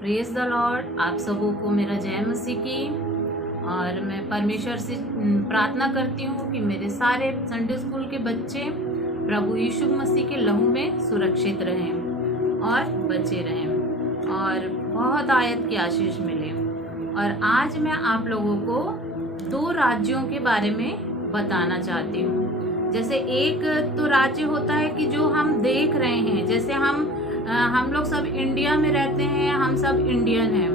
Praise the Lord. आप सबों को मेरा जय मसीह की। और मैं परमेश्वर से प्रार्थना करती हूँ कि मेरे सारे संडे स्कूल के बच्चे प्रभु यीशु मसीह के लहू में सुरक्षित रहें और बचे रहें और बहुत आयत की आशीष मिले। और आज मैं आप लोगों को 2 राज्यों के बारे में बताना चाहती हूँ। जैसे एक तो राज्य होता है कि जो हम देख रहे हैं, जैसे हम लोग सब इंडिया में रहते हैं, हम सब इंडियन हैं।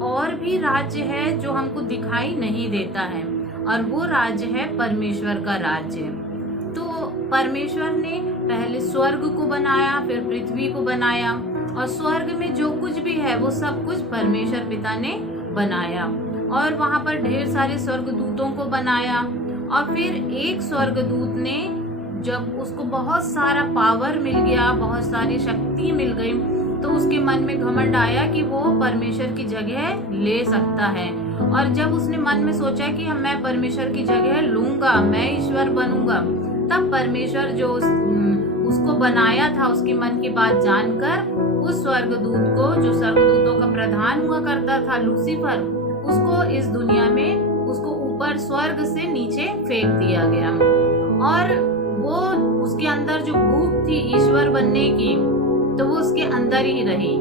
और भी राज्य है जो हमको दिखाई नहीं देता है, और वो राज्य है परमेश्वर का राज्य। तो परमेश्वर ने पहले स्वर्ग को बनाया, फिर पृथ्वी को बनाया, और स्वर्ग में जो कुछ भी है वो सब कुछ परमेश्वर पिता ने बनाया। और वहाँ पर ढेर सारे स्वर्गदूतों को बनाया। और फिर एक स्वर्गदूत ने, जब उसको बहुत सारा पावर मिल गया, बहुत सारी शक्ति मिल गई, तो उसके मन में घमंड आया कि वो परमेश्वर की जगह ले सकता है। और जब उसने मन में सोचा कि मैं परमेश्वर की जगह लूंगा, मैं ईश्वर बनूंगा, तब परमेश्वर जो उसको बनाया था, उसके मन की बात जानकर उस स्वर्गदूत को, जो स्वर्गदूतों का प्रधान हुआ करता था, लूसीफर, उसको इस दुनिया में, उसको ऊपर स्वर्ग से नीचे फेंक दिया गया। और वो उसके अंदर जो भूख थी ईश्वर बनने की, तो वो उसके अंदर ही रही।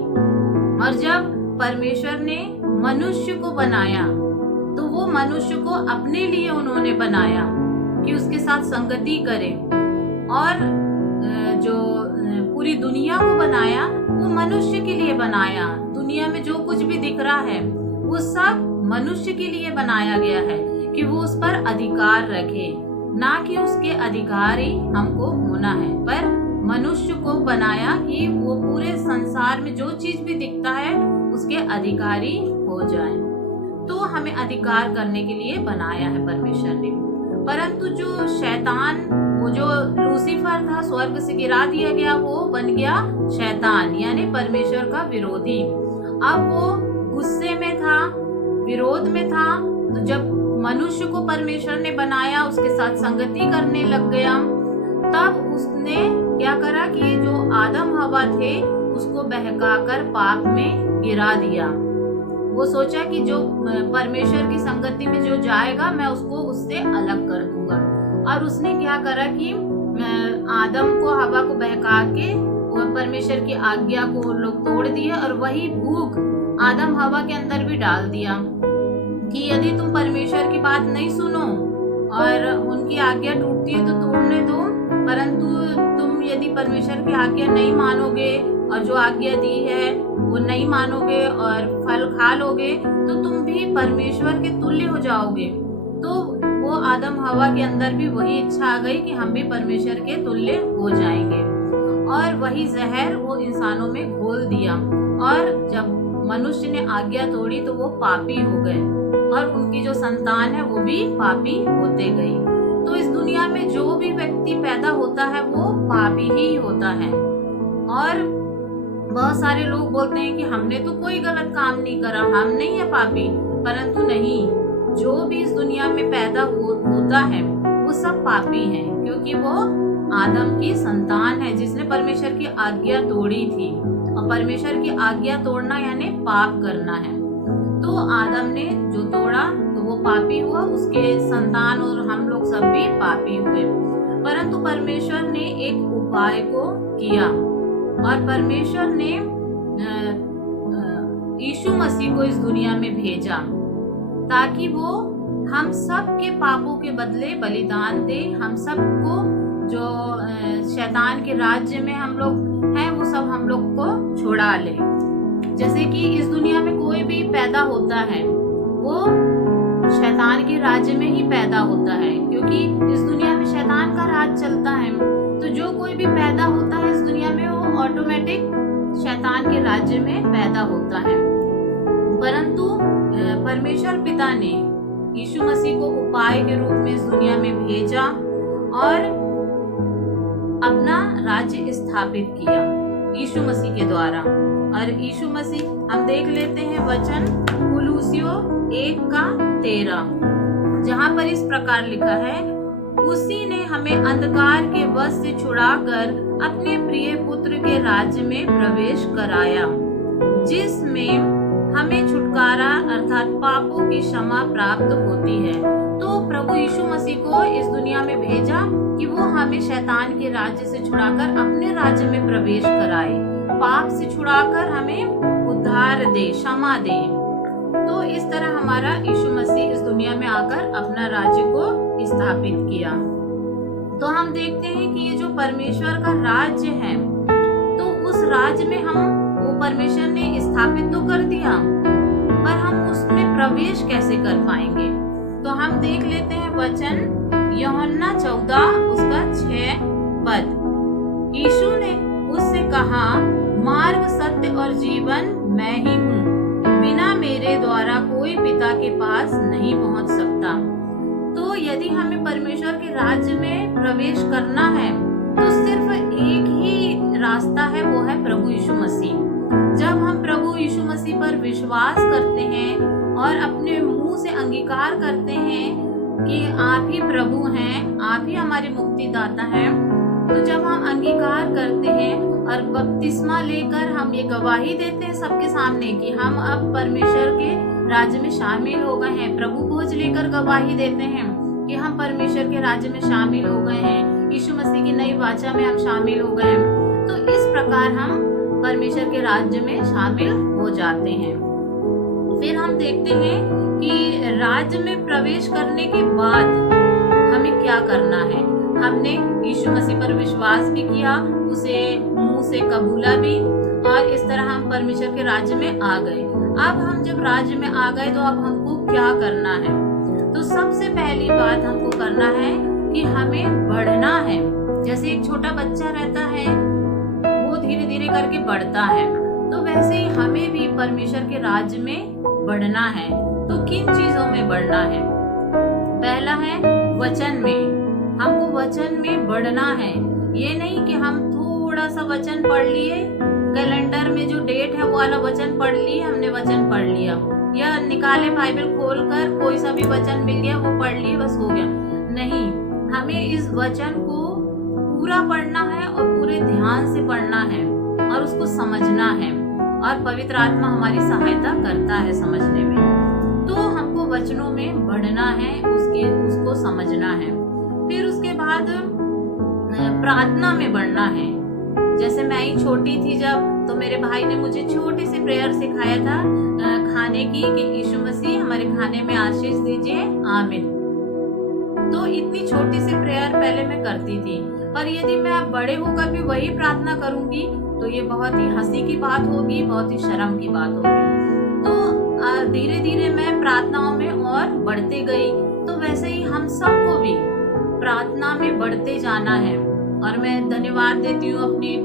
और जब परमेश्वर ने मनुष्य को बनाया, तो वो मनुष्य को अपने लिए उन्होंने बनाया कि उसके साथ संगति करे। और जो पूरी दुनिया को बनाया, वो मनुष्य के लिए बनाया। दुनिया में जो कुछ भी दिख रहा है वो सब मनुष्य के लिए बनाया गया है कि वो उस पर अधिकार रखे, ना कि उसके अधिकारी हमको होना है, पर मनुष्य को बनाया कि वो पूरे संसार में जो चीज भी दिखता है उसके अधिकारी हो जाए। तो हमें अधिकार करने के लिए बनाया है परमेश्वर ने। परंतु जो शैतान, वो जो लूसीफर था, स्वर्ग से गिरा दिया गया, वो बन गया शैतान, यानी परमेश्वर का विरोधी। अब वो गुस्से में था, विरोध में था। तो जब मनुष्य को परमेश्वर ने बनाया, उसके साथ संगति करने लग गया, तब उसने क्या करा कि जो आदम हवा थे उसको बहकाकर पाप में गिरा दिया। वो सोचा कि जो परमेश्वर की संगति में जो जाएगा, मैं उसको उससे अलग कर दूंगा। और उसने क्या करा कि आदम को, हवा को बहका के परमेश्वर की आज्ञा को लोग तोड़ दिए, और वही भूख आदम हवा के अंदर भी डाल दिया कि यदि तुम परमेश्वर की बात नहीं सुनो और उनकी आज्ञा टूटती है तो तोड़ने दो, परंतु तुम यदि परमेश्वर की आज्ञा नहीं मानोगे और जो आज्ञा दी है वो नहीं मानोगे और फल खा लोगे, तो तुम भी परमेश्वर के तुल्य हो जाओगे। तो वो आदम हवा के अंदर भी वही इच्छा आ गई कि हम भी परमेश्वर के तुल्य हो जाएंगे, और वही जहर वो इंसानों में घोल दिया। और जब मनुष्य ने आज्ञा तोड़ी तो वो पापी हो गए, और उनकी जो संतान है वो भी पापी होते गई। तो इस दुनिया में जो भी व्यक्ति पैदा होता है वो पापी ही होता है। और बहुत सारे लोग बोलते हैं कि हमने तो कोई गलत काम नहीं करा, हम नहीं है पापी। परंतु नहीं, जो भी इस दुनिया में पैदा होता है वो सब पापी है, क्योंकि वो आदम की संतान है जिसने परमेश्वर की आज्ञा तोड़ी थी। और परमेश्वर की आज्ञा तोड़ना यानी पाप करना है। तो आदम ने जो तोड़ा तो वो पापी हुआ, उसके संतान और हम लोग सब भी पापी हुए। परंतु परमेश्वर ने एक उपाय को किया, और परमेश्वर ने यीशु मसीह को इस दुनिया में भेजा ताकि वो हम सब के पापों के बदले बलिदान दे। हम सबको, जो शैतान के राज्य में हम लोग हैं, वो सब हम लोग को छुड़ा ले। जैसे कि इस दुनिया में कोई भी पैदा होता है वो शैतान के राज्य में ही पैदा होता है, क्योंकि इस दुनिया में शैतान का राज चलता है। तो जो कोई भी पैदा होता है इस दुनिया में, वो ऑटोमेटिक शैतान के राज्य में पैदा होता है। परंतु परमेश्वर पिता ने यीशु मसीह को उपाय के रूप में इस दुनिया में भेजा और अपना राज्य स्थापित किया यीशु मसीह के द्वारा। और यीशु मसीह, हम देख लेते हैं वचन कुलूसियों 1:13, जहाँ पर इस प्रकार लिखा है, उसी ने हमें अंधकार के वश से छुड़ाकर अपने प्रिय पुत्र के राज्य में प्रवेश कराया, जिसमें हमें छुटकारा अर्थात पापों की क्षमा प्राप्त होती है। तो प्रभु यीशु मसीह को इस दुनिया में भेजा कि वो हमें शैतान के राज्य से छुड़ाकर अपने राज्य में प्रवेश कराए, पाप से छुड़ाकर हमें उद्धार दे, क्षमा दे। तो इस तरह हमारा यीशु मसीह इस दुनिया में आकर अपना राज्य को स्थापित किया। तो हम देखते हैं कि ये जो परमेश्वर का राज्य है, तो उस राज्य में वो परमेश्वर ने स्थापित तो कर दिया, पर हम उसमें प्रवेश कैसे कर पाएंगे? तो हम देख लेते हैं वचन यूहन्ना 14 उसका 6 पद। यीशु ने उससे कहा, मार्ग, सत्य और जीवन मैं ही हूँ, बिना मेरे द्वारा कोई पिता के पास नहीं पहुँच सकता। तो यदि हमें परमेश्वर के राज्य में प्रवेश करना है तो सिर्फ एक ही रास्ता है, वो है प्रभु यीशु मसीह। जब हम प्रभु यीशु मसीह पर विश्वास करते हैं और अपने मुंह से अंगीकार करते हैं कि आप ही प्रभु हैं, आप ही हमारे मुक्तिदाता हैं, तो जब हम अंगीकार करते हैं और बपतिस्मा लेकर हम ये गवाही देते हैं सबके सामने कि हम अब परमेश्वर के राज्य में शामिल हो गए हैं, प्रभु भोज लेकर गवाही देते हैं कि हम परमेश्वर के राज्य में शामिल हो गए हैं, यीशु मसीह की नई वाचा में हम शामिल हो गए हैं, तो इस प्रकार हम परमेश्वर के राज्य में शामिल हो जाते हैं। फिर हम देखते हैं कि राज्य में प्रवेश करने के बाद हमें क्या करना है। हमने यीशु मसीह पर विश्वास भी किया, उसे मुंह से कबूला भी, और इस तरह हम परमेश्वर के राज्य में आ गए। अब हम जब राज्य में आ गए तो अब हमको क्या करना है? तो सबसे पहली बात हमको करना है कि हमें बढ़ना है। जैसे एक छोटा बच्चा रहता है, वो धीरे धीरे करके बढ़ता है, तो वैसे ही हमें भी परमेश्वर के राज्य में बढ़ना है। तो किन चीजों में बढ़ना है? पहला है वचन में। हमको वचन में बढ़ना है। ये नहीं कि हम थोड़ा सा वचन पढ़ लिए, कैलेंडर में जो डेट है वो वाला वचन पढ़ लिए, हमने वचन पढ़ लिया, या निकाले बाइबल खोलकर कोई सा भी वचन मिल गया वो पढ़ लिए, बस हो गया। नहीं, हमें इस वचन को पूरा पढ़ना है और पूरे ध्यान से पढ़ना है और उसको समझना है, और पवित्र आत्मा हमारी सहायता करता है समझने में। तो हमको वचनों में बढ़ना है, उसको समझना है। फिर उसके बाद प्रार्थना में बढ़ना है। जैसे मैं ही छोटी थी जब, तो मेरे भाई ने मुझे छोटे से प्रेयर सिखाया था खाने की, कि यीशु मसीह हमारे खाने में आशीष दीजिए, आमीन। तो इतनी छोटी सी प्रेयर पहले मैं करती थी, पर यदि मैं अब बड़े होकर भी वही प्रार्थना करूंगी तो ये बहुत ही हंसी की बात होगी, बहुत ही शर्म की बात होगी। तो धीरे धीरे मैं प्रार्थनाओं में और बढ़ते गई। तो वैसे ही हम सबको भी प्रार्थना में बढ़ते जाना है। और मैं धन्यवाद देती हूँ अपनी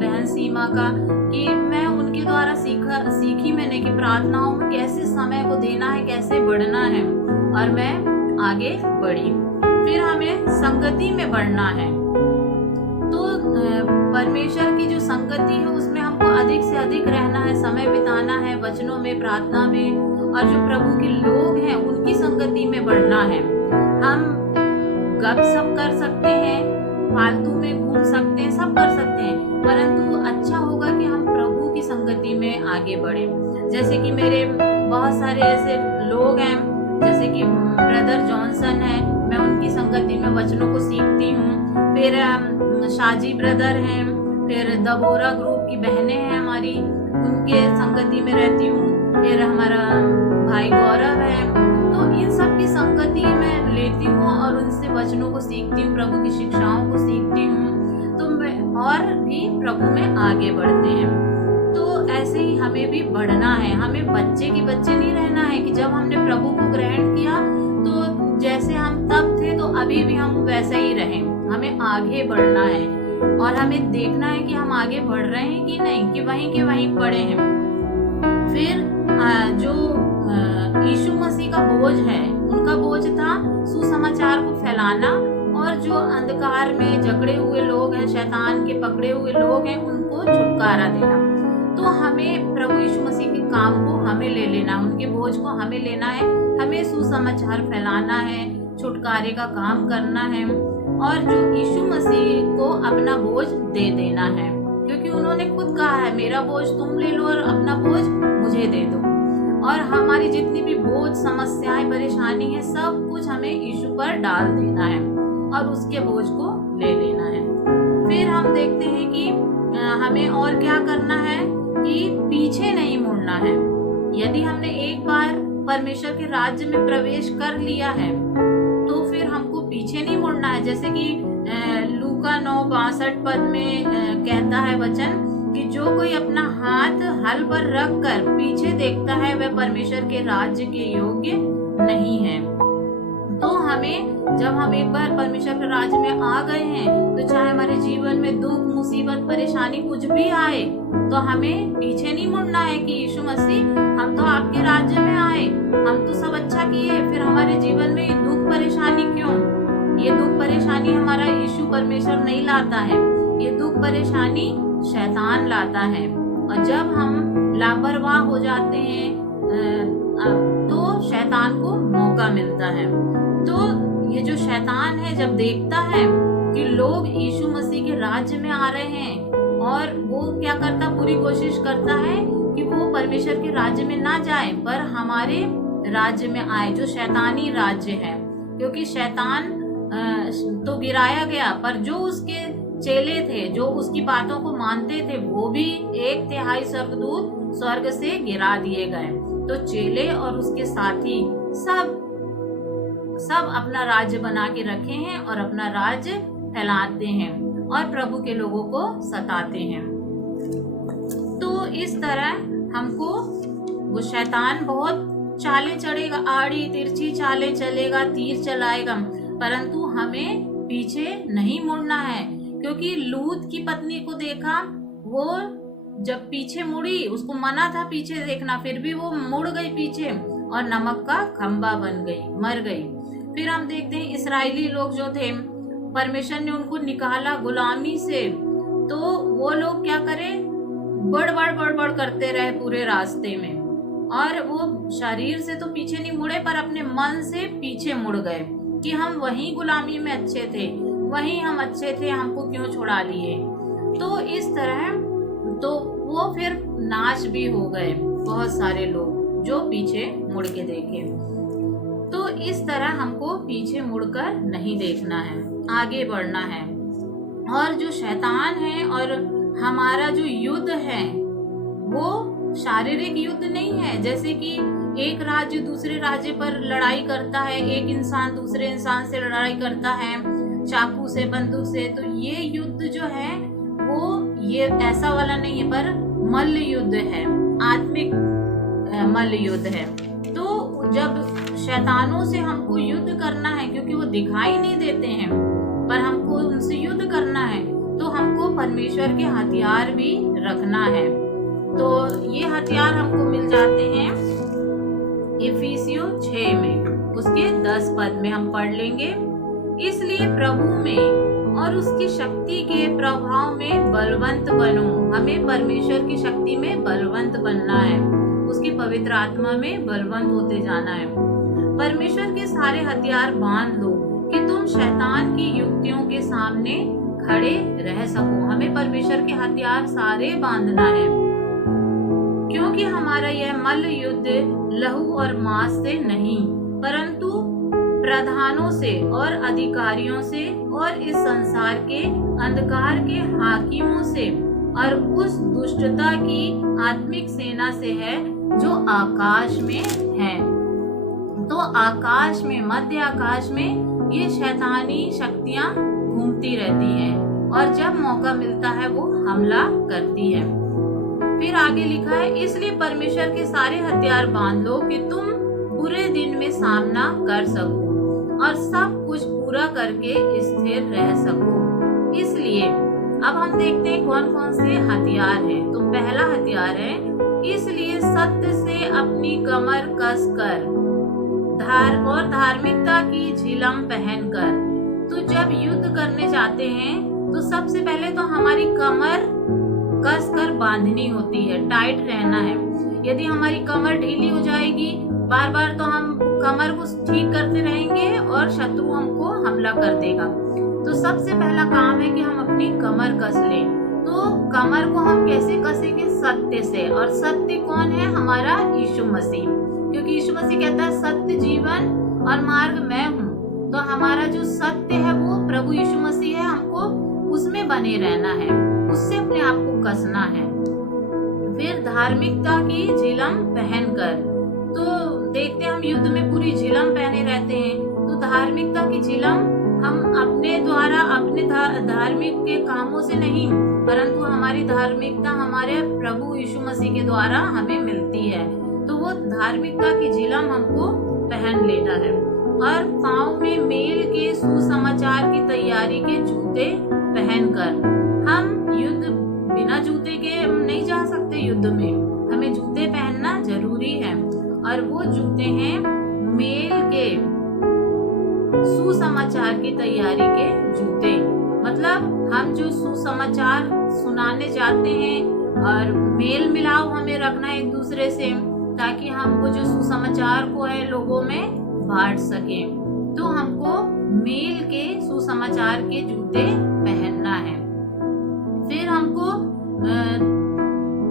बहन सीमा का, कि मैं उनके द्वारा सीखी मैंने कि प्रार्थनाओं में कैसे समय को देना है, कैसे बढ़ना है, और मैं आगे बढ़ी। फिर हमें संगति में बढ़ना है। तो परमेश्वर की जो संगति है उसमें हमको अधिक से अधिक रहना है, समय बिताना है वचनों में, प्रार्थना में, और जो प्रभु के लोग हैं उनकी संगति में बढ़ना है। हम गपशप कर सकते हैं, फालतू में घूम सकते हैं, सब कर सकते हैं, परंतु अच्छा होगा कि हम प्रभु की संगति में आगे बढ़े। जैसे कि मेरे बहुत सारे ऐसे लोग हैं, जैसे कि ब्रदर जॉनसन है, मैं उनकी संगति में वचनों को सीखती हूँ। फिर शाजी ब्रदर हैं, फिर दबोरा ग्रुप की बहनें हैं हमारी, उनके संगति में रहती हूँ। फिर हमारा भाई गौरव है, तो इन सब की संगति में लेती हूँ और उनसे वचनों को सीखती हूँ, प्रभु की शिक्षाओं को सीखती हूँ, तो मैं और भी प्रभु में आगे बढ़ते हैं। तो ऐसे ही हमें भी बढ़ना है। हमें बच्चे की बच्चे नहीं रहना है कि जब हमने प्रभु को ग्रहण किया तो जैसे हम तब थे तो अभी भी हम वैसे ही रहें। हमें आगे बढ़ना है और हमें देखना है कि हम आगे बढ़ रहे हैं कि नहीं, कि वहीं के वहीं पड़े हैं। फिर जो यीशु मसीह का बोझ है, उनका बोझ था सुसमाचार को फैलाना, और जो अंधकार में जकड़े हुए लोग हैं, शैतान के पकड़े हुए लोग हैं, उनको छुटकारा देना। तो हमें प्रभु यीशु मसीह के काम को हमें ले लेना है, उनके बोझ को हमें लेना है, हमें सुसमाचार फैलाना है, छुटकारे का काम करना है, और जो यीशु मसीह को अपना बोझ दे देना है। क्योंकि उन्होंने खुद कहा है मेरा बोझ तुम ले लो और अपना बोझ मुझे दे दो। और हमारी जितनी भी बोझ, समस्याएं, परेशानी है, सब कुछ हमें यीशु पर डाल देना है और उसके बोझ को ले लेना है। फिर हम देखते हैं कि हमें और क्या करना है कि पीछे नहीं मुड़ना है। यदि हमने एक बार परमेश्वर के राज्य में प्रवेश कर लिया है तो फिर हमको पीछे नहीं मुड़ना है। जैसे कि लूका 9:62 पद में कहता है वचन कि जो कोई अपना हाथ हल पर रख कर पीछे देखता है वह परमेश्वर के राज्य के योग्य नहीं है। तो हमें, जब हम एक बार परमेश्वर के राज्य में आ गए हैं, तो चाहे हमारे जीवन में दुख, मुसीबत, परेशानी कुछ भी आए, तो हमें पीछे नहीं मुड़ना है कि यीशु मसीह हम तो आपके राज्य में आए, हम तो सब अच्छा किए, फिर हमारे जीवन में ये दुख परेशानी क्यों? ये दुख परेशानी हमारा यीशु परमेश्वर नहीं लाता है, ये दुख परेशानी शैतान लाता है। और जब हम लापरवाह हो जाते हैं तो शैतान को मौका मिलता है। तो ये जो शैतान है, जब देखता है कि लोग यीशु मसीह के राज्य में आ रहे हैं, और वो क्या करता, पूरी कोशिश करता है कि वो परमेश्वर के राज्य में ना जाए पर हमारे राज्य में आए, जो शैतानी राज्य है। क्योंकि शैतान तो गिराया गया, पर जो उसके चेले थे, जो उसकी बातों को मानते थे, वो भी 1/3 स्वर्गदूत स्वर्ग से गिरा दिए गए। तो चेले और उसके साथी सब अपना राज्य बना के रखे हैं और अपना राज्य फैलाते हैं और प्रभु के लोगों को सताते हैं। तो इस तरह हमको वो शैतान बहुत चालें चढ़ेगा, आड़ी तिरछी चालें चलेगा, तीर चलाएगा, परंतु हमें पीछे नहीं मुड़ना है। क्योंकि लूत की पत्नी को देखा, वो जब पीछे मुड़ी, उसको मना था पीछे देखना, फिर भी वो मुड़ गई पीछे और नमक का खंबा बन गई, मर गई। फिर हम देखते हैं इस्राएली लोग जो थे, परमेश्वर ने उनको निकाला गुलामी से, तो वो लोग क्या करें, बड़ करते रहे पूरे रास्ते में, और वो शरीर से तो पीछे नहीं मुड़े पर अपने मन से पीछे मुड़ गए कि हम वहीं गुलामी में अच्छे थे, वहीं हम अच्छे थे, हमको क्यों छुड़ा लिए। तो इस तरह तो वो फिर नाश भी हो गए बहुत सारे लोग जो पीछे मुड़ के देखे। तो इस तरह हमको पीछे मुड़कर नहीं देखना है, आगे बढ़ना है। और जो शैतान है और हमारा जो युद्ध है वो शारीरिक युद्ध नहीं है, जैसे कि एक राज्य दूसरे राज्य पर लड़ाई करता है, एक इंसान दूसरे इंसान से लड़ाई करता है चाकू से, बंदूक से। तो ये युद्ध जो है वो ये ऐसा वाला नहीं है, पर मल्ल युद्ध है, आत्मिक मल्ल युद्ध है। तो जब शैतानों से हमको युद्ध करना है, क्योंकि वो दिखाई नहीं देते हैं, पर हमको उनसे युद्ध करना है, तो हमको परमेश्वर के हथियार भी रखना है। तो ये हथियार हमको मिल जाते हैं इफिसियों 6 में, उसके 10 पद में हम पढ़ लेंगे। इसलिए प्रभु में और उसकी शक्ति के प्रभाव में बलवंत बनो। हमें परमेश्वर की शक्ति में बलवंत बनना है, उसकी पवित्र आत्मा में बलवंत होते जाना है। परमेश्वर के सारे हथियार बांध लो कि तुम शैतान की युक्तियों के सामने खड़े रह सको। हमें परमेश्वर के हथियार सारे बांधना है, क्योंकि हमारा यह मल्ल युद्ध लहू और मांस से नहीं, परंतु प्रधानों से और अधिकारियों से और इस संसार के अंधकार के हाकिमों से और उस दुष्टता की आत्मिक सेना से है जो आकाश में है। तो आकाश में, मध्य आकाश में ये शैतानी शक्तियां घूमती रहती हैं और जब मौका मिलता है वो हमला करती है। फिर आगे लिखा है, इसलिए परमेश्वर के सारे हथियार बांध लो कि तुम बुरे दिन में सामना कर सको और सब कुछ पूरा करके स्थिर रह सको। इसलिए अब हम देखते हैं कौन कौन से हथियार हैं। तो पहला हथियार है, इसलिए सत्य से अपनी कमर कस कर और धार्मिकता की झिलम पहनकर। तो जब युद्ध करने जाते हैं तो सबसे पहले तो हमारी कमर कस कर बांधनी होती है, टाइट रहना है। यदि हमारी कमर ढीली हो जाएगी बार बार, तो हम कमर को ठीक करते रहेंगे और शत्रु हमको हमला कर देगा। तो सबसे पहला काम है कि हम अपनी कमर कस लें, तो कमर को हम कैसे कसेंगे? सत्य से। और सत्य कौन है? हमारा यीशु मसीह, क्योंकि यीशु मसीह कहता है सत्य, जीवन और मार्ग मैं हूँ। तो हमारा जो सत्य है वो प्रभु यीशु मसीह है, हमको उसमें बने रहना है, उससे अपने आप को कसना है। फिर धार्मिकता की झिलम पहनकर, तो देखते हैं हम युद्ध में पूरी झिलम पहने रहते हैं, तो धार्मिकता की झिलम हम अपने द्वारा अपने धार्मिक के कामों से नहीं, परंतु हमारी धार्मिकता हमारे प्रभु यीशु मसीह के द्वारा हमें मिलती है। तो वो धार्मिकता की झिलम हमको पहन लेना है। और पाँव में मेल के सुसमाचार की तैयारी के जूते पहनकर, हम युद्ध बिना जूते के नहीं जा सकते। युद्ध में हमें जूते पहनना जरूरी है, और वो जूते हैं मेल के सुसमाचार की तैयारी के जूते। मतलब हम जो सुसमाचार सुनाने जाते हैं, और मेल मिलाव हमें रखना है एक दूसरे से, ताकि हम वो जो सुसमाचार को है लोगों में बांट सके। तो हमको मेल के सुसमाचार के जूते पहनना है। फिर हमको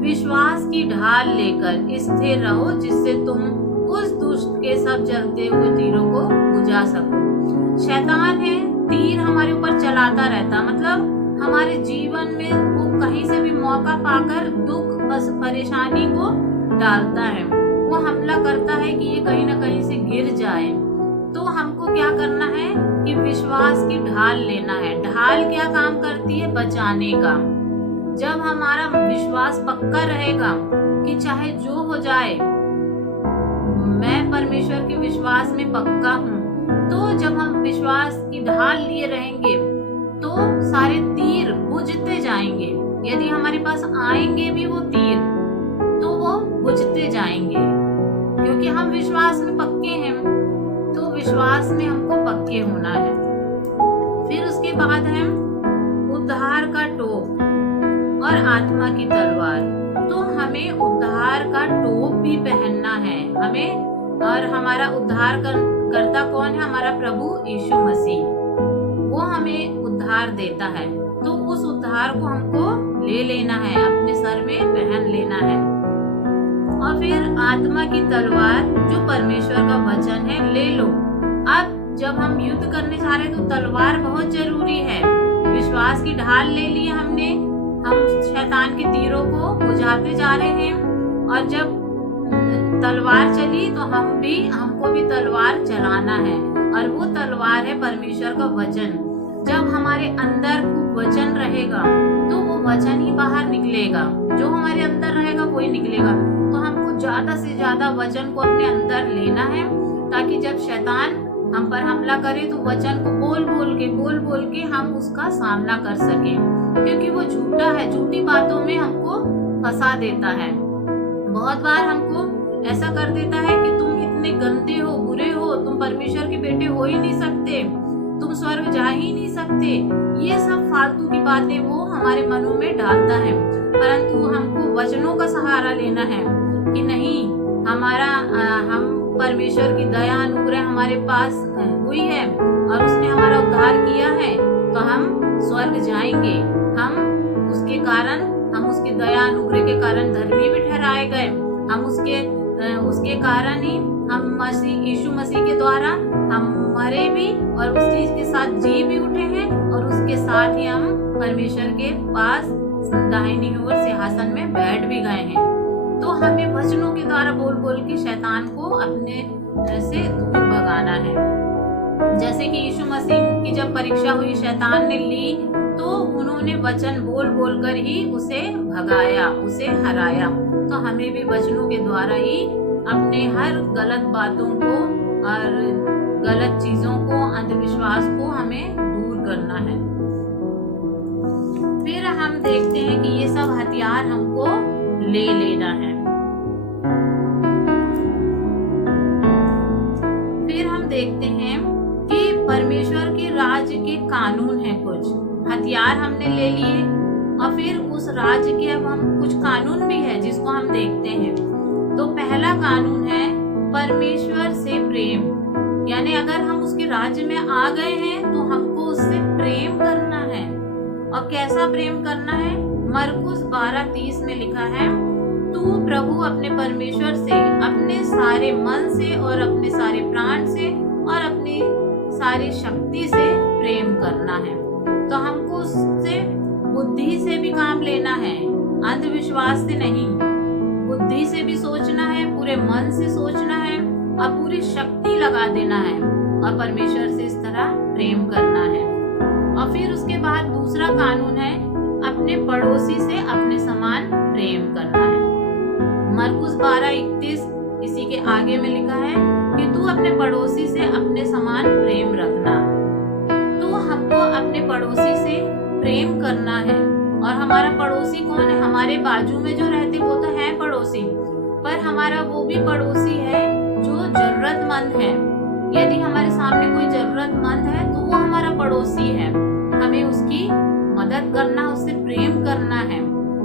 विश्वास की ढाल लेकर स्थिर रहो, जिससे तुम उस दुष्ट के सब जलते हुए तीरों को बुझा सको। शैतान है, तीर हमारे ऊपर चलाता रहता, मतलब हमारे जीवन में वो कहीं से भी मौका पाकर दुख बस परेशानी को डालता है। वो हमला करता है कि ये कहीं ना कहीं से गिर जाए। तो हमको क्या करना है कि विश्वास की ढाल लेना है। ढाल क्या काम करती है? बचाने का। जब हमारा विश्वास पक्का रहेगा कि चाहे जो हो जाए मैं परमेश्वर के विश्वास में पक्का हूँ, तो जब हम विश्वास की ढाल लिए रहेंगे तो सारे तीर बुझते जाएंगे। यदि हमारे पास आएंगे भी वो तीर, तो वो बुझते जाएंगे, क्योंकि हम विश्वास में पक्के हैं। तो विश्वास में हमको पक्के होना है। फिर उसके बाद है उद्धार का टोप और आत्मा की तलवार। तो हमें उद्धार का टोप भी पहनना है हमें, और हमारा उद्धार करता कौन है? हमारा प्रभु यीशु मसीह। वो हमें उद्धार देता है, तो उस उद्धार को हमको ले लेना है, अपने सर में पहन लेना है। और फिर आत्मा की तलवार जो परमेश्वर का वचन है, ले लो। अब जब हम युद्ध करने जा रहे हैं तो तलवार बहुत जरूरी है। विश्वास की ढाल ले ली हमने, हम शैतान के तीरों को बुझाते जा रहे हैं, और जब तलवार चली तो हमको भी तलवार चलाना है, और वो तलवार है परमेश्वर का वचन। जब हमारे अंदर वचन रहेगा तो वो वचन ही बाहर निकलेगा, जो हमारे अंदर रहेगा वही निकलेगा। तो हमको ज्यादा से ज्यादा वचन को अपने अंदर लेना है, ताकि जब शैतान हम पर हमला करे तो वचन को बोल बोल के हम उसका सामना कर सके, क्योंकि वो झूठा है, झूठी बातों में हमको फंसा देता है। बहुत बार हमको ऐसा कर देता है कि तुम इतने गंदे हो, बुरे हो, तुम परमेश्वर के बेटे हो ही नहीं सकते, तुम स्वर्ग जा ही नहीं सकते। ये सब फालतू की बातें वो हमारे मनों में डालता है, परंतु हमको वचनों का सहारा लेना है कि नहीं, हम परमेश्वर की दया अनुग्रह हमारे पास हुई है और उसने हमारा उद्धार किया है, तो हम स्वर्ग जाएंगे। हम उसके दया अनुग्रह के कारण धर्मी भी ठहराए गए। हम उसके कारण ही हम यीशु मसीह के द्वारा हम मरे भी और उस चीज के साथ जी भी उठे हैं, और उसके साथ ही हम परमेश्वर के पास दाहिनी ओर सिंहासन में बैठ भी गए हैं। तो हमें वचनों के द्वारा बोल के शैतान को अपने से दूर भगाना है। जैसे कि यीशु मसीह की जब परीक्षा हुई, शैतान ने ली, तो उन्होंने वचन बोल कर ही उसे भगाया, उसे हराया। तो हमें भी वचनों के द्वारा ही अपने हर गलत बातों को और गलत चीजों को, अंधविश्वास को हमें दूर करना है। फिर हम देखते हैं कि ये सब हथियार हमको ले लेना है। फिर हम देखते हैं कि परमेश्वर के राज्य के कानून हैं। कुछ हथियार हमने ले लिए, और फिर उस राज्य के अब हम कुछ कानून भी है जिसको हम देखते हैं। तो पहला कानून है परमेश्वर से प्रेम, यानी अगर हम उसके राज्य में आ गए हैं तो हमको उससे प्रेम करना है। और कैसा प्रेम करना है? मरकुस 12:30 में लिखा है, तू प्रभु अपने परमेश्वर से अपने सारे मन से और अपने सारे प्राण से और अपनी सारी शक्ति से प्रेम करना है। तो हमको उससे बुद्धि से भी काम लेना है, अंधविश्वास से नहीं। बुद्धि से भी सोचना है, पूरे मन से सोचना है और पूरी शक्ति लगा देना है और परमेश्वर से इस तरह प्रेम करना है। और फिर उसके बाद दूसरा कानून है, अपने पड़ोसी से अपने समान प्रेम करना है। मरकुस 12:31 इसी के आगे में लिखा है कि तू अपने पड़ोसी से अपने समान प्रेम रखना। तो हमको अपने पड़ोसी से प्रेम करना है। और हमारा पड़ोसी कौन है? हमारे बाजू में जो रहते वो तो है पड़ोसी, पर हमारा वो भी पड़ोसी है जो जरूरतमंद है। यदि हमारे सामने कोई जरूरतमंद है तो वो हमारा पड़ोसी है, हमें उसकी मदद करना, उससे प्रेम करना है।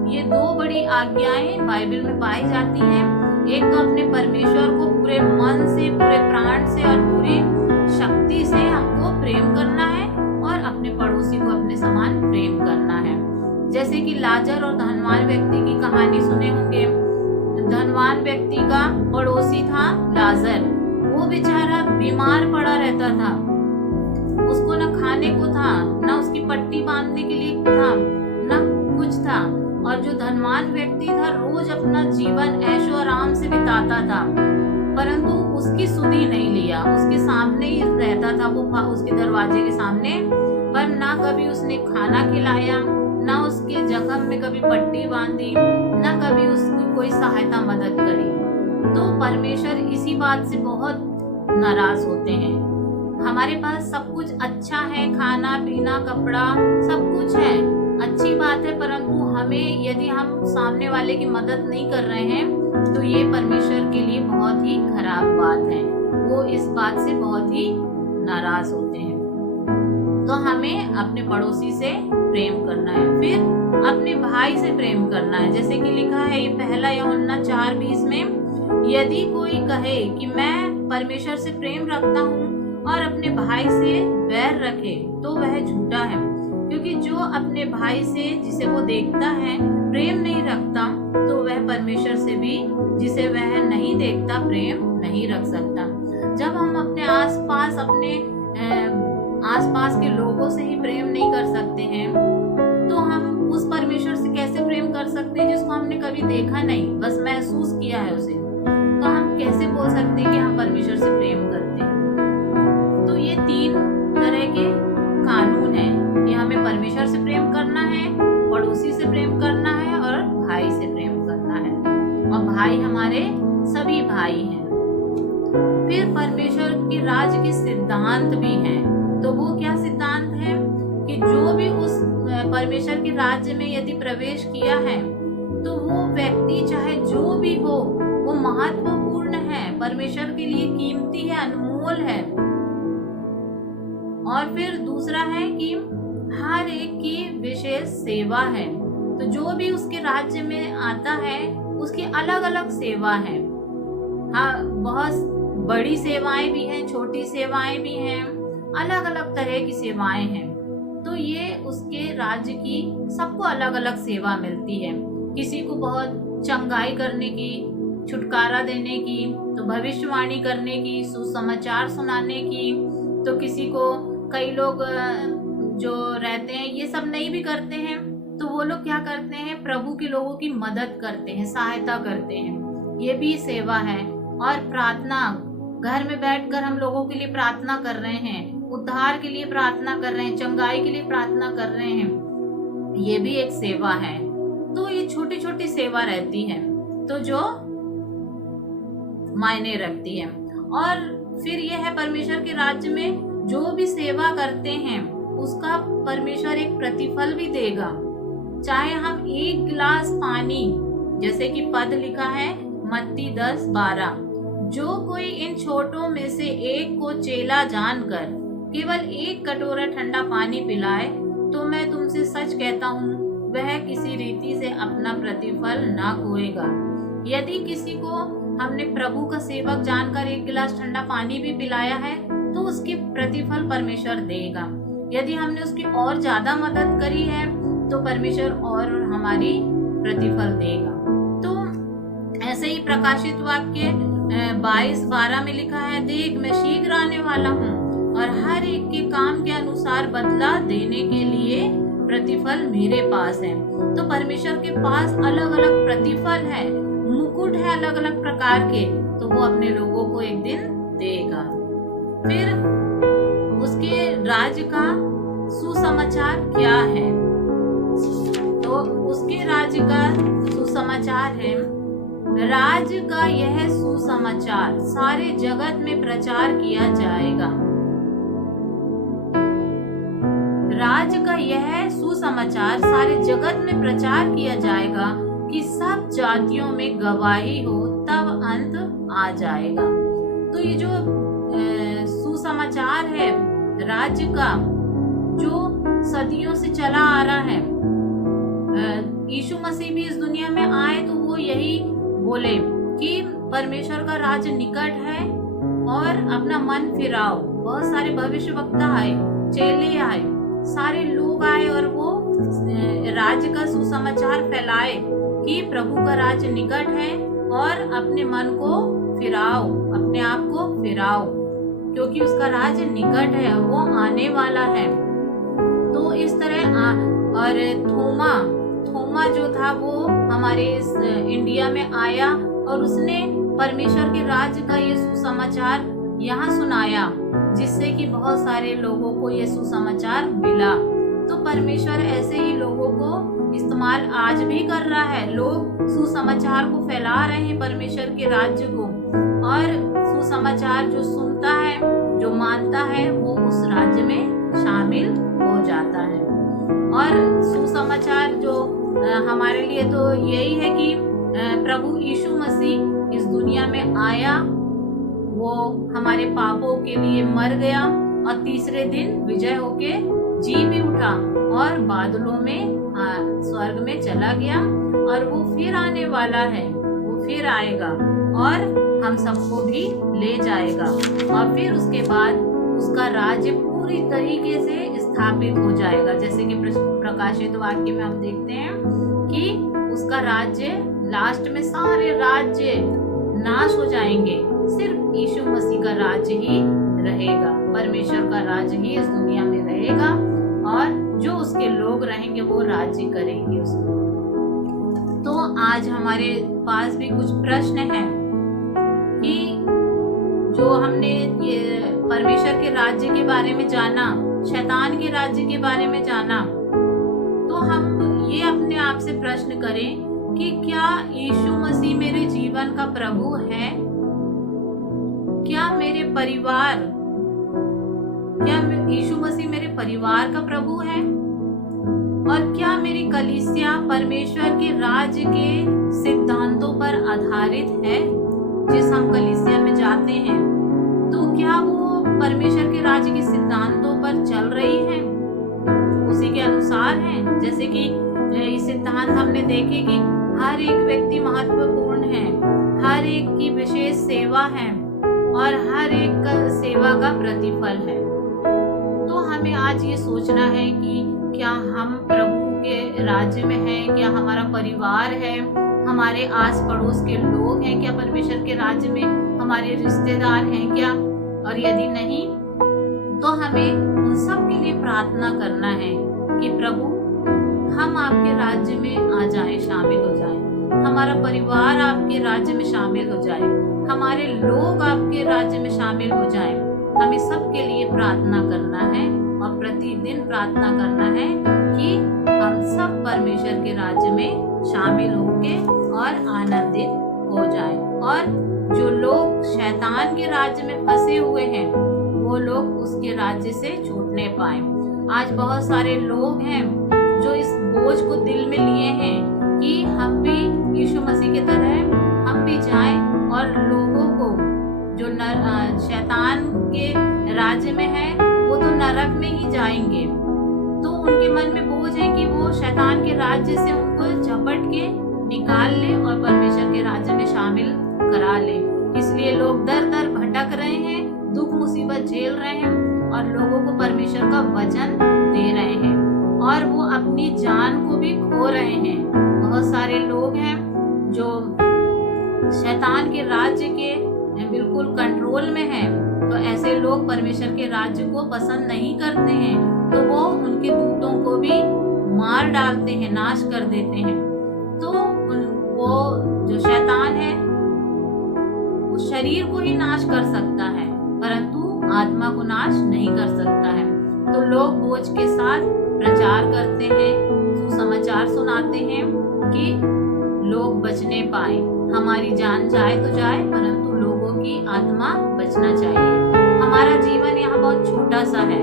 ये दो बड़ी आज्ञाएं बाइबल में पाई जाती हैं। एक तो अपने परमेश्वर को पूरे मन से, पूरे प्राण से और पूरी शक्ति से हमको प्रेम करना है और अपने पड़ोसी को अपने समान प्रेम करना है। जैसे कि लाजर और धनवान व्यक्ति की कहानी सुने होंगे। धनवान व्यक्ति का पड़ोसी था लाजर। वो बेचारा बीमार पड़ा रहता था, उसको न खाने को था, न उसकी पट्टी बांधने के लिए था, न कुछ था। और जो धनवान व्यक्ति था रोज अपना जीवन ऐशो आराम से बिताता था, परंतु उसकी सुधि नहीं लिया। उसके सामने ही रहता था वो, उसके दरवाजे के सामने, पर ना कभी उसने खाना खिलाया, ना उसके जख्म में कभी पट्टी बांधी, ना कभी उसकी कोई सहायता मदद करी। तो परमेश्वर इसी बात से बहुत नाराज होते हैं। हमारे पास सब कुछ अच्छा है, खाना पीना कपड़ा सब कुछ है, अच्छी बात है, परंतु हमें यदि हम सामने वाले की मदद नहीं कर रहे हैं तो ये परमेश्वर के लिए बहुत ही खराब बात है। वो इस बात से बहुत ही नाराज होते हैं। तो हमें अपने पड़ोसी से प्रेम करना है, फिर अपने भाई से प्रेम करना है। जैसे कि लिखा है ये 1 यूहन्ना 4:20 में, यदि कोई कहे कि मैं परमेश्वर से प्रेम रखता हूँ और अपने भाई से बैर रखे तो वह झूठा है, क्योंकि जो अपने भाई से जिसे वो देखता है प्रेम नहीं रखता तो वह परमेश्वर से भी जिसे वह नहीं देखता प्रेम नहीं रख सकता। जब हम अपने आसपास के लोगों से ही प्रेम नहीं कर सकते हैं तो हम उस परमेश्वर से कैसे प्रेम कर सकते हैं जिसको हमने कभी देखा नहीं, बस महसूस किया है उसे। तो हम कैसे बोल सकते हैं कि हम परमेश्वर से प्रेम करते हैं? तो ये 3 तरह के कानून हैं कि हमें परमेश्वर से प्रेम करना है, पड़ोसी से प्रेम करना है और भाई से प्रेम करना है। और भाई हमारे सभी भाई हैं। फिर परमेश्वर के राज्य के सिद्धांत भी हैं। तो वो क्या सिद्धांत है कि जो भी उस परमेश्वर के राज्य में यदि प्रवेश किया है तो वो व्यक्ति चाहे जो भी हो वो महत्वपूर्ण है, परमेश्वर के लिए कीमती है, अनमोल है। और फिर दूसरा है कि हर एक की विशेष सेवा है। तो जो भी उसके राज्य में आता है उसकी अलग अलग सेवा है। हाँ, बहुत बड़ी सेवाएं भी हैं, छोटी सेवाएं भी हैं, अलग अलग तरह की सेवाएं हैं। तो ये उसके राज्य की सबको अलग अलग सेवा मिलती है। किसी को बहुत चंगाई करने की, छुटकारा देने की, तो भविष्यवाणी करने की, सुसमाचार सुनाने की। तो किसी को, कई लोग जो रहते हैं ये सब नहीं भी करते हैं तो वो लोग क्या करते हैं, प्रभु के लोगों की मदद करते हैं, सहायता करते हैं, ये भी सेवा है। और प्रार्थना, घर में बैठकर हम लोगों के लिए प्रार्थना कर रहे हैं, उद्धार के लिए प्रार्थना कर रहे हैं, चंगाई के लिए प्रार्थना कर रहे हैं, ये भी एक सेवा है। तो ये छोटी छोटी सेवा रहती है तो जो मायने रखती है। और फिर यह है परमेश्वर के राज्य में जो भी सेवा करते हैं उसका परमेश्वर एक प्रतिफल भी देगा। चाहे हम 1 गिलास पानी, जैसे कि पद लिखा है मत्ती 10:12, जो कोई इन छोटों में से एक को चेला जानकर केवल 1 कटोरा ठंडा पानी पिलाए तो मैं तुमसे सच कहता हूँ वह किसी रीति से अपना प्रतिफल ना खोएगा। यदि किसी को हमने प्रभु का सेवक जानकर 1 गिलास ठंडा पानी भी पिलाया है तो उसकी प्रतिफल परमेश्वर देगा। यदि हमने उसकी और ज्यादा मदद करी है तो परमेश्वर और हमारी प्रतिफल देगा। तो ऐसे ही प्रकाशित वाक्य 22:12 में लिखा है, देख मैं शीघ्र आने वाला हूँ और हर एक के काम के अनुसार बदला देने के लिए प्रतिफल मेरे पास है। तो परमेश्वर के पास अलग अलग प्रतिफल है, मुकुट है अलग अलग प्रकार के, तो वो अपने लोगों को एक दिन देगा। फिर उसके राज्य का सुसमाचार क्या है? तो उसके राज्य का सुसमाचार है, राज्य का यह सुसमाचार सारे जगत में प्रचार किया जाएगा। राज्य का यह सुसमाचार सारे जगत में प्रचार किया जाएगा कि सब जातियों में गवाही हो, तब अंत आ जाएगा। तो ये जो सुसमाचार है राज्य का, जो सदियों से चला आ रहा है, यीशु मसीह भी इस दुनिया में आए तो वो यही बोले कि परमेश्वर का राज्य निकट है और अपना मन फिराओ। बहुत सारे भविष्यवक्ता आए, चेले आए, सारे लोग आए और वो राज्य का सुसमाचार फैलाए कि प्रभु का राज्य निकट है और अपने मन को फिराओ, अपने आप को फिराओ, क्योंकि उसका राज्य निकट है, वो आने वाला है। तो इस तरह और थोमा जो था वो हमारे इस इंडिया में आया और उसने परमेश्वर के राज्य का ये सुसमाचार यहाँ सुनाया, जिससे कि बहुत सारे लोगों को ये सुसमाचार मिला। तो परमेश्वर ऐसे ही लोगों को इस्तेमाल आज भी कर रहा है। लोग सुसमाचार को फैला रहे हैं, परमेश्वर के राज्य को, और सुसमाचार जो सुनता है, जो मानता है, वो उस राज्य में शामिल हो जाता है। और सुसमाचार जो हमारे लिए तो यही है कि प्रभु यीशु मसीह इस दुनिया में आया, वो हमारे पापों के लिए मर गया और तीसरे दिन विजय होके जी भी उठा और बादलों में स्वर्ग में चला गया, और वो फिर आने वाला है, वो फिर आएगा और हम सबको भी ले जाएगा। और फिर उसके बाद उसका राज्य पूरी तरीके से स्थापित हो जाएगा। जैसे कि प्रकाशित वाक्य में हम देखते हैं कि उसका राज्य, लास्ट में सारे राज्य नाश हो जाएंगे, सिर्फ यीशु मसीह का राज्य ही रहेगा, परमेश्वर का राज्य ही इस दुनिया में रहेगा, और जो उसके लोग रहेंगे वो राज्य करेंगे उसको। तो आज हमारे पास भी कुछ प्रश्न हैं कि जो हमने ये परमेश्वर के राज्य के बारे में जाना, शैतान के राज्य के बारे में जाना, तो हम ये अपने आप से प्रश्न करें कि क्या यीशु मसीह मेरे जीवन का प्रभु है? क्या मेरे परिवार, क्या यीशु मसीह मेरे परिवार का प्रभु है? और क्या मेरी कलीसिया परमेश्वर के राज्य के सिद्धांतों पर आधारित है? जिस हम कलीसिया में जाते हैं, तो क्या वो परमेश्वर के राज्य के सिद्धांतों पर चल रही है, उसी के अनुसार है? जैसे कि ये सिद्धांत हमने देखे कि हर एक व्यक्ति महत्वपूर्ण है, हर एक की विशेष सेवा है और हर एक का सेवा का प्रतिफल है। तो हमें आज ये सोचना है कि क्या हम प्रभु के राज्य में हैं? क्या हमारा परिवार है, हमारे आस पड़ोस के लोग हैं क्या परमेश्वर के राज्य में, हमारे रिश्तेदार हैं क्या? और यदि नहीं, तो हमें उन सब के लिए प्रार्थना करना है कि प्रभु हम आपके राज्य में आ जाएं, शामिल हो जाएं, हमारा परिवार आपके राज्य में शामिल हो जाए, हमारे लोग आपके राज्य में शामिल हो जाएं। हमें सबके लिए प्रार्थना करना है और प्रतिदिन प्रार्थना करना है कि हम सब परमेश्वर के राज्य में शामिल होके और आनंदित हो जाएं, और जो लोग शैतान के राज्य में फंसे हुए हैं वो लोग उसके राज्य से छूटने पाए। आज बहुत सारे लोग हैं जो इस बोझ को दिल में लिए हैं कि हम भी यीशु मसीह की तरह हम भी जाएं और लोगों को जो शैतान के राज्य में है वो तो नरक में ही जाएंगे, तो उनके मन में बोझ है कि वो शैतान के राज्य से उनको झपट के निकाल ले और परमेश्वर के राज्य में शामिल करा ले। इसलिए लोग दर दर भटक रहे हैं, दुख मुसीबत झेल रहे हैं और लोगों को परमेश्वर का वचन दे रहे हैं। और वो अपनी जान को भी खो रहे हैं। बहुत सारे लोग हैं जो शैतान के राज्य के बिल्कुल कंट्रोल में हैं, तो ऐसे लोग परमेश्वर के राज्य को पसंद नहीं करते हैं, तो वो उनके दूतों को भी मार डालते हैं, नाश कर देते हैं। तो वो जो शैतान है वो शरीर को ही नाश कर सकता है, परंतु आत्मा को नाश नहीं कर सकता है। तो लोग बोझ के साथ प्रचार करते हैं, सुसमाचार सुनाते हैं कि लोग बचने पाए। हमारी जान जाए तो जाए, परंतु लोगों की आत्मा बचना चाहिए। हमारा जीवन यहाँ बहुत छोटा सा है,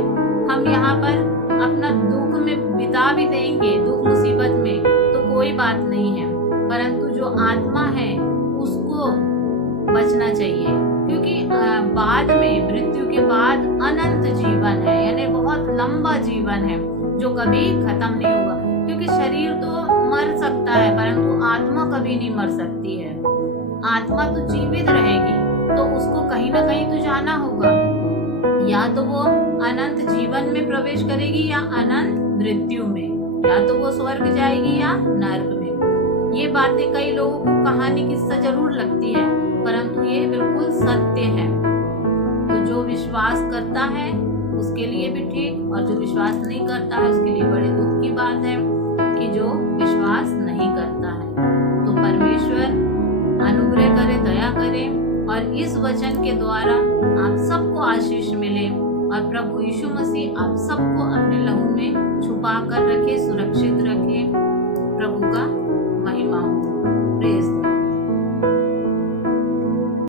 हम यहाँ पर अपना दुख में बिता भी देंगे, दुख मुसीबत में, तो कोई बात नहीं है, परंतु जो आत्मा है उसको बचना चाहिए, क्योंकि बाद में, मृत्यु के बाद अनंत जीवन है, यानी बहुत लंबा जीवन है जो कभी खत्म नहीं होगा। क्योंकि शरीर तो मर सकता है, परंतु आत्मा कभी नहीं मर सकती है। आत्मा तो जीवित रहेगी, तो उसको कहीं ना कहीं तो जाना होगा, या तो वो अनंत जीवन में प्रवेश करेगी या अनंत मृत्यु में, या तो वो स्वर्ग जाएगी या नरक में। ये बातें कई लोगों को कहानी किस्सा जरूर लगती है, परंतु ये बिल्कुल सत्य है। तो जो विश्वास करता है उसके लिए भी ठीक, और जो विश्वास नहीं करता है उसके लिए बड़े दुख की बात है कि जो विश्वास नहीं करता है। तो परमेश्वर अनुग्रह करे, दया करे, और इस वचन के द्वारा आप सबको आशीष मिले, और प्रभु यीशु मसीह आप सबको अपने लहू में छुपा कर रखे, सुरक्षित रखे। प्रभु का महिमा हो। प्रेज